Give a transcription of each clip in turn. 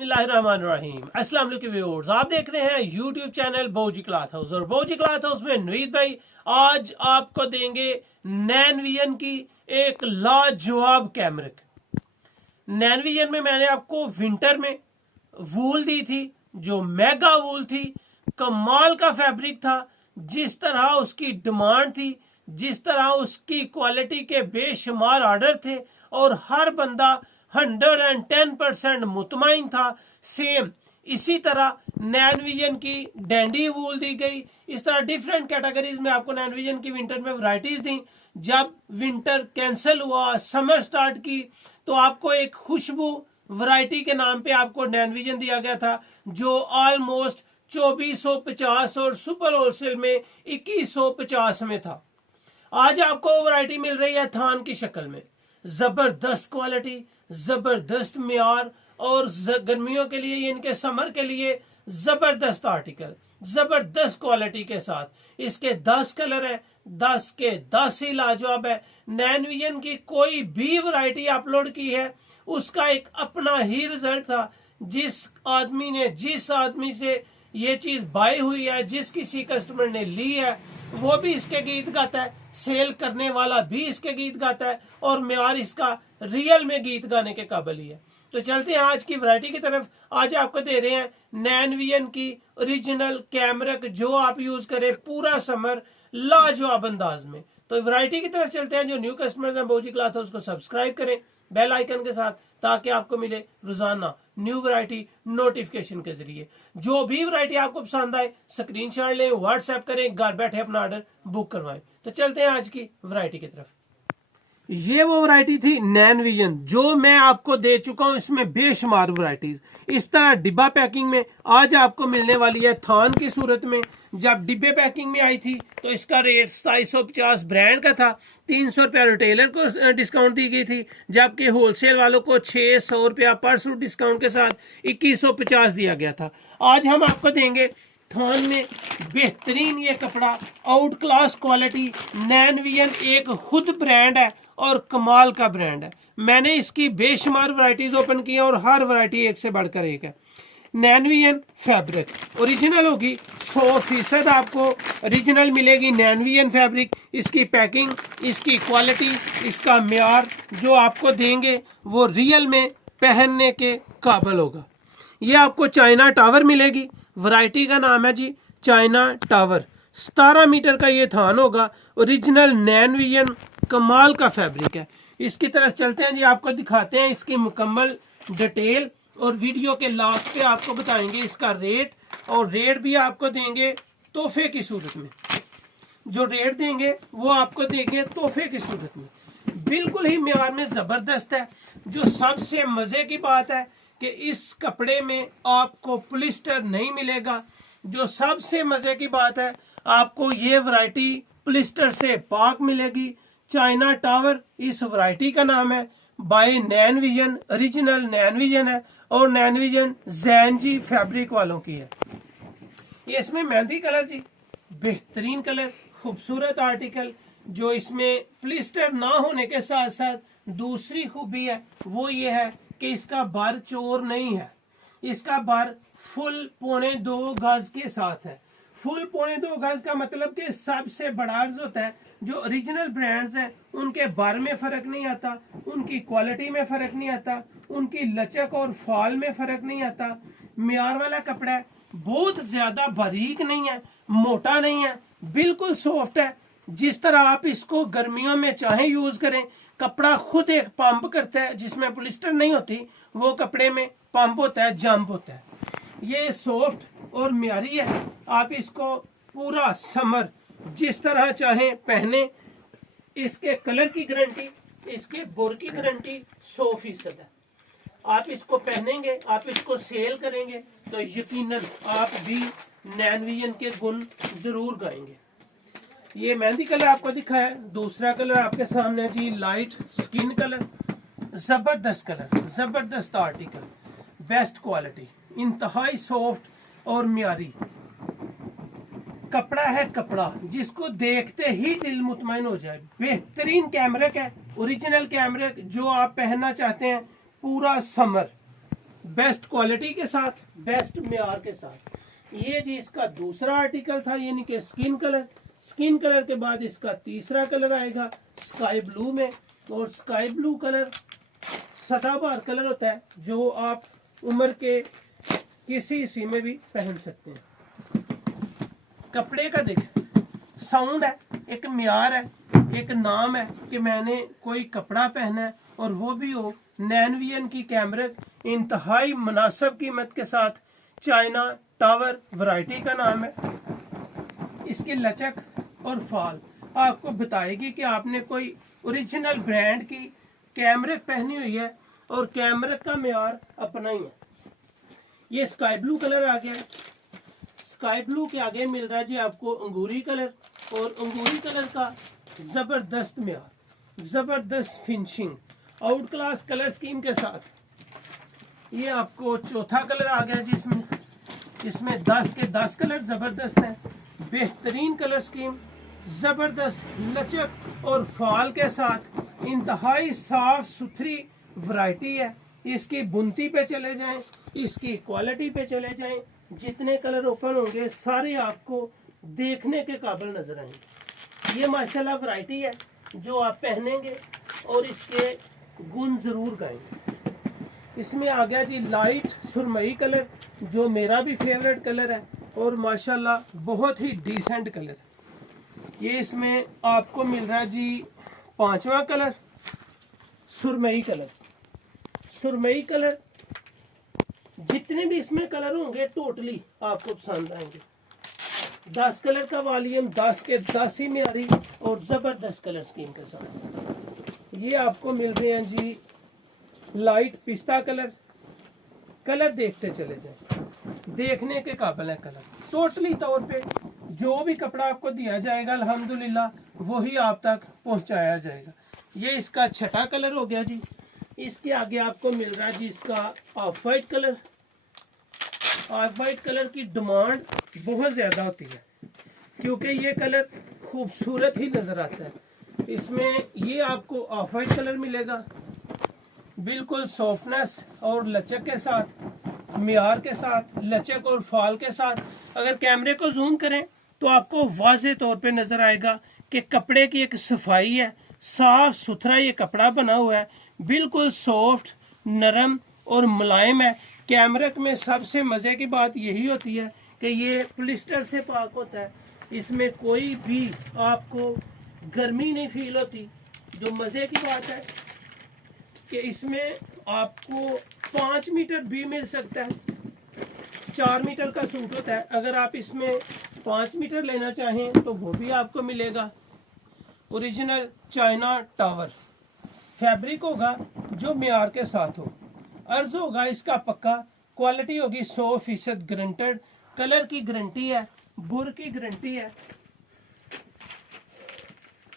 बिस्मिल्लाहिर्रहमानिर्रहीम। अस्सलाम वालेकुम व्यूअर्स, आप देख रहे हैं यूट्यूब चैनल बौजी क्लॉथ हाउस और बौजी क्लॉथ हाउस में नवीद भाई आज आपको देंगे नैनविजन की एक लाजवाब कैमरिक। नैनविजन में मैंने आपको विंटर में वूल दी थी जो मेगा वूल थी, कमाल का फैब्रिक था। जिस तरह उसकी डिमांड थी, जिस तरह उसकी क्वालिटी के बेशुमार ऑर्डर थे और हर बंदा 110% मुतमईन था, सेम इसी तरह नैनविजन की डैंडी वूल दी गई। इस तरह डिफरेंट कैटेगरीज में आपको नैनविजन की विंटर में वैरायटीज दी। जब विंटर कैंसिल हुआ, समर स्टार्ट की, तो आपको एक खुशबू वैरायटी के नाम पे आपको नैनविजन दिया गया था जो ऑलमोस्ट 2450 और सुपर होलसेल में 2150 में था। आज आपको वैरायटी मिल रही है थान की शक्ल में। जबरदस्त क्वालिटी, जबरदस्त मियार और गर्मियों के लिए, इनके समर के लिए जबरदस्त आर्टिकल, जबरदस्त क्वालिटी के साथ। इसके 10 कलर है, 10 के 10 ही लाजवाब है। नैनविजन की कोई भी वैरायटी अपलोड की है उसका एक अपना ही रिजल्ट था। जिस आदमी से ये चीज बाय हुई है, जिस किसी कस्टमर ने ली है, वो भी इसके गीत गाता है, सेल करने वाला भी इसके गीत गाता है और म्यार इसका रियल में गीत गाने के काबिल ही है। तो चलते हैं आज की वैरायटी की तरफ। आज आपको दे रहे हैं नैनविजन की ओरिजिनल कैमरिक जो आप यूज करें पूरा समर लाजवाब अंदाज में। तो वैरायटी की तरफ चलते हैं। जो न्यू कस्टमर्स हैं बौजी क्लॉथ हाउस को सब्सक्राइब करें बेल आइकन के साथ, ताकि आपको मिले रोजाना न्यू वैरायटी नोटिफिकेशन के जरिए। जो भी वैरायटी आपको पसंद आए स्क्रीनशॉट लें, व्हाट्सएप करें, घर बैठे अपना ऑर्डर बुक करवाएं। तो चलते हैं आज की वैरायटी की तरफ। ये वो वैरायटी थी नैनविजन जो मैं आपको दे चुका हूं। इसमें बेशुमार वैरायटीज इस तरह डिब्बा पैकिंग में आज आपको मिलने वाली है थान की सूरत में। जब डिब्बे पैकिंग में आई थी तो इसका रेट 2750 ब्रांड का था, 300 रुपया रिटेलर को डिस्काउंट दी गई थी, जबकि होलसेल वालों को 600 रुपया पर सूट डिस्काउंट के साथ 2150 दिया गया था। आज हम आपको देंगे थान में बेहतरीन ये कपड़ा, आउट क्लास क्वालिटी। नैनविजन एक खुद ब्रांड है और कमाल का ब्रांड है। मैंने इसकी बेशुमार वैरायटीज ओपन की और हर वैरायटी एक से बढ़कर एक है। नैनविजन फैब्रिक ओरिजिनल होगी, 100% आपको ओरिजिनल मिलेगी नैनविजन फैब्रिक। इसकी पैकिंग, इसकी क्वालिटी, इसका म्यार जो आपको देंगे वो रियल में पहनने के काबिल होगा। ये आपको चाइना टावर मिलेगी, वैरायटी का नाम है जी चाइना टावर। 17 मीटर का ये थान होगा, ओरिजिनल नैनविजन कमाल का फैब्रिक है। इसकी तरफ चलते हैं जी, आपको दिखाते हैं इसकी मुकम्मल डिटेल और वीडियो के लास्ट पे आपको बताएंगे इसका रेट, और रेट भी आपको देंगे तोहफे की सूरत में। जो रेट देंगे वो आपको देंगे तोहफे की सूरत में। बिल्कुल ही म्यार में जबरदस्त है। जो सबसे मजे की बात है कि इस कपड़े में आपको पॉलिस्टर नहीं मिलेगा। जो सबसे मजे की बात है, आपको ये वैरायटी पॉलिस्टर से पाक मिलेगी। चाइना टावर इस वैरायटी का नाम है, बाय नैनविजन, ओरिजिनल नैनविजन है और नैनविजन जैन जी फैब्रिक वालों की है। ये इसमें मेहंदी कलर जी, बेहतरीन कलर, खूबसूरत आर्टिकल। जो इसमें प्लिस्टर ना होने के साथ साथ दूसरी खूबी है वो ये है कि इसका बर चोर नहीं है। इसका बर फुल 1.25 गज के साथ है। फुल 1.25 गज का मतलब कि सबसे बड़ा अर्ज होता है। जो ओरिजिनल ब्रांड्स हैं उनके बर में फर्क नहीं आता, उनकी क्वालिटी में फर्क नहीं आता, उनकी लचक और फॉल में फर्क नहीं आता। म्यार वाला कपड़ा है, बहुत ज्यादा बारीक नहीं है, मोटा नहीं है, बिल्कुल सॉफ्ट है। जिस तरह आप इसको गर्मियों में चाहे यूज करें, कपड़ा खुद एक पंप करता है। जिसमें पॉलिस्टर नहीं होती वो कपड़े में पंप होता है, जंप होता है। ये सॉफ्ट और म्यारी है। आप इसको पूरा समर जिस तरह चाहे पहने। इसके कलर की गारंटी, इसके बोर की गारंटी 100% है। आप इसको पहनेंगे, आप इसको सेल करेंगे तो यकीनन आप भी नैनविजन के गुण जरूर गाएंगे। ये मेहंदी कलर आपको दिखा है। दूसरा कलर आपके सामने जी लाइट स्किन कलर, जबरदस्त कलर, जबरदस्त आर्टिकल, बेस्ट क्वालिटी, इंतहाई सॉफ्ट और म्यारी कपड़ा है। कपड़ा जिसको देखते ही दिल मुतमईन हो जाए। बेहतरीन कैमरिक है, ओरिजिनल कैमरिक जो आप पहनना चाहते हैं पूरा समर। बेस्ट क्वालिटी के साथ, बेस्ट म्यार के साथ। ये जी इसका दूसरा आर्टिकल था, यानी कि स्किन कलर। स्किन कलर के बाद इसका तीसरा कलर आएगा स्काई ब्लू में, और स्काई ब्लू कलर सदाबहार कलर होता है जो आप उम्र के किसी हिस्से में भी पहन सकते हैं। कपड़े का देख साउंड है, एक म्यार है, एक नाम है कि मैंने कोई कपड़ा पहना है, और वो भी हो नैनवियन की कैमरिक, इंतहाई मुनासिब कीमत के साथ। चाइना टावर वैरायटी का नाम है। इसकी लचक और फाल आपको बताएगी कि आपने कोई ओरिजिनल ब्रांड की कैमरिक पहनी हुई है, और कैमरिक का म्यार अपना ही है। ये स्काई ब्लू कलर आ गया। स्काई ब्लू के आगे मिल रहा है जी आपको अंगूरी कलर, और अंगूरी कलर का जबरदस्त म्यार, जबरदस्त finishing, out class colour scheme के साथ। ये आपको चौथा कलर आ गया जी इसमें 10 के 10 कलर जबरदस्त है। बेहतरीन कलर स्कीम, जबरदस्त लचक और फाल के साथ, इंतहाई साफ सुथरी वैरायटी है। इसकी बुनती पे चले जाएं, इसकी क्वालिटी पे चले जाएं, जितने कलर ओपन होंगे सारे आपको देखने के काबिल नजर आएंगे। ये माशाल्लाह वैरायटी है जो आप पहनेंगे और इसके गुण जरूर गाएंगे। इसमें आ गया जी लाइट सुरमई कलर, जो मेरा भी फेवरेट कलर है, और माशाल्लाह बहुत ही डिसेंट कलर है। ये इसमें आपको मिल रहा है जी 5वां कलर सुरमई कलर। सुरमई कलर जितने भी इसमें कलर होंगे टोटली आपको पसंद आएंगे। 10 कलर का वॉल्यूम, 10 के 10 ही म्यारी और जबरदस्त कलर स्कीम के साथ। ये आपको मिल रहे हैं जी लाइट पिस्ता कलर। कलर देखते चले जाए, देखने के काबिल है कलर। टोटली तौर पे जो भी कपड़ा आपको दिया जाएगा अल्हम्दुलिल्लाह वही आप तक पहुंचाया जाएगा। ये इसका छठा कलर हो गया जी। इसके आगे आपको मिल रहा है जी इसका of white colour. Of white colour की डिमांड बहुत ज्यादा होती है क्योंकि ये कलर खूबसूरत ही नजर आता है। इसमें ये आपको ऑफ वाइट कलर मिलेगा, बिल्कुल सॉफ्टनेस और लचक के साथ, म्यार के साथ, लचक और फाल के साथ। अगर कैमरे को जूम करें तो आपको वाज़े तौर पे नजर आएगा कि कपड़े की एक सफाई है, साफ सुथरा ये कपड़ा बना हुआ है, बिल्कुल सॉफ्ट, नरम और मुलायम है। कैमरिक में सबसे मज़े की बात यही होती है कि ये पॉलिस्टर से पाक होता है, इसमें कोई भी आपको गर्मी नहीं फील होती। जो मज़े की बात है कि इसमें आपको 5 मीटर भी मिल सकता है। 4 मीटर का सूट होता है, अगर आप इसमें 5 मीटर लेना चाहें तो वो भी आपको मिलेगा। ओरिजिनल चाइना टावर फैब्रिक होगा जो म्यार के साथ हो। अर्ज होगा इसका पक्का, क्वालिटी होगी 100% गारंटेड। कलर की गारंटी है, बुर की गारंटी है।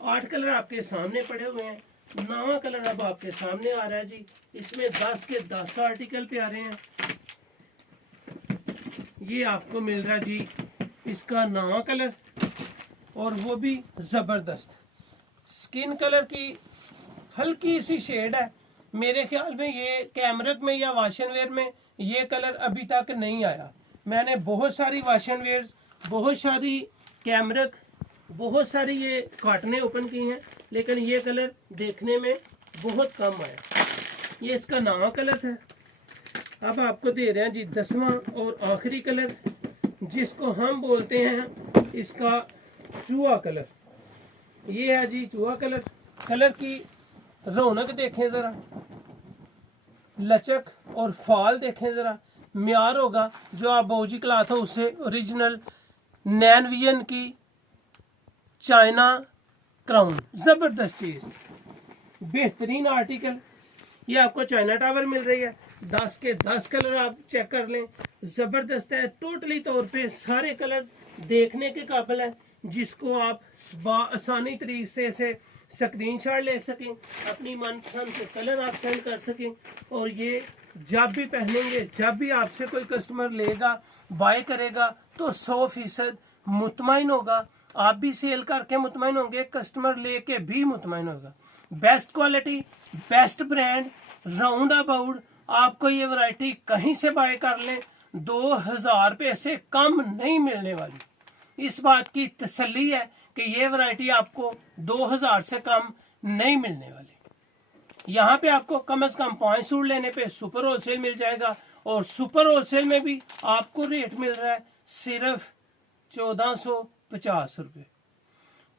8 कलर आपके सामने पड़े हुए हैं, 9वां कलर अब आपके सामने आ रहा है जी। इसमें 10 के 10 आर्टिकल पे आ रहे हैं। ये आपको मिल रहा है जी इसका 9वां कलर, और वो भी जबरदस्त स्किन कलर की हल्की सी शेड है। मेरे ख्याल में ये कैमरिक में या वाशनवेयर में ये कलर अभी तक नहीं आया। मैंने बहुत सारी वाशनवेयर, बहुत सारी कैमरिक, बहुत सारी ये काटने ओपन की हैं, लेकिन ये कलर देखने में बहुत कम आया। ये इसका 9वां कलर है। अब आपको दे रहे हैं जी 10वां और आखिरी कलर, जिसको हम बोलते हैं इसका चूहा कलर। ये है जी चूहा कलर। कलर की रौनक देखें जरा, लचक और फाल देखें जरा। म्यार होगा जो आप बाऊजी क्लॉथ हो उससे ओरिजिनल नैनवियन की चाइना क्राउन, जबरदस्त चीज, बेहतरीन आर्टिकल। ये आपको चाइना टावर मिल रही है। 10 के 10 कलर आप चेक कर लें, जबरदस्त है। टोटली तौर पे सारे कलर देखने के काबिल है, जिसको आप आसानी तरीके से स्क्रीनशॉट ले सकें, अपनी मनपसंद के कलर आप सेंड कर सकें, और ये जब भी पहनेंगे, जब भी आपसे कोई कस्टमर लेगा, बाय करेगा, तो 100% मुतमईन होगा। आप भी सेल करके मुतमईन होंगे, कस्टमर लेके भी मुतमईन होगा। Best quality, best brand, round about, आपको ये वैरायटी कहीं से बाय कर लें 2000 रुपये से कम नहीं मिलने वाली। इस बात की तसल्ली है कि ये वैरायटी आपको 2000 से कम नहीं मिलने वाली। यहाँ पे आपको कम से कम 5 सूट लेने पे सुपर होलसेल मिल जाएगा, और सुपर होलसेल में भी आपको रेट मिल रहा है सिर्फ 1450 रुपये।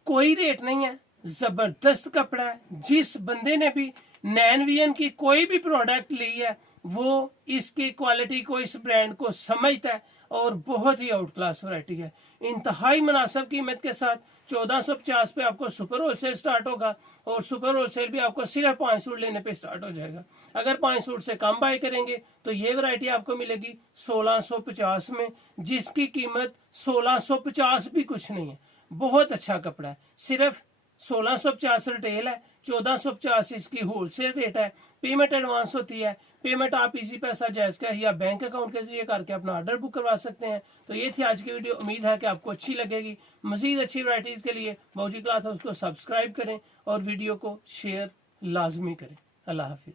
कोई रेट नहीं है, जबरदस्त कपड़ा है। जिस बंदे ने भी नैनवियन की कोई भी प्रोडक्ट ली है वो इसकी क्वालिटी को, इस ब्रांड को समझता है, और बहुत ही आउट क्लास वैरायटी है। इंतहाई मुनासिब कीमत के साथ 1450 पे आपको सुपर होलसेल स्टार्ट होगा, और सुपर होलसेल भी आपको सिर्फ 5 सूट लेने पे स्टार्ट हो जाएगा। अगर 5 सूट से कम बाय करेंगे तो ये वैरायटी आपको मिलेगी 1650 में, जिसकी कीमत 1650 भी कुछ नहीं है। बहुत अच्छा कपड़ा है। सिर्फ 1650 रिटेल है, 1450 इसकी होलसेल रेट है। पेमेंट एडवांस होती है। पेमेंट आप इजी पैसा, जैज कैश या बैंक अकाउंट के जरिए करके अपना ऑर्डर बुक करवा सकते हैं। तो ये थी आज की वीडियो। उम्मीद है कि आपको अच्छी लगेगी। मजीद अच्छी वैरायटीज के लिए बाऊजी क्लॉथ हाउस को सब्सक्राइब करें और वीडियो को शेयर लाजमी करें। अल्लाह हाफिज।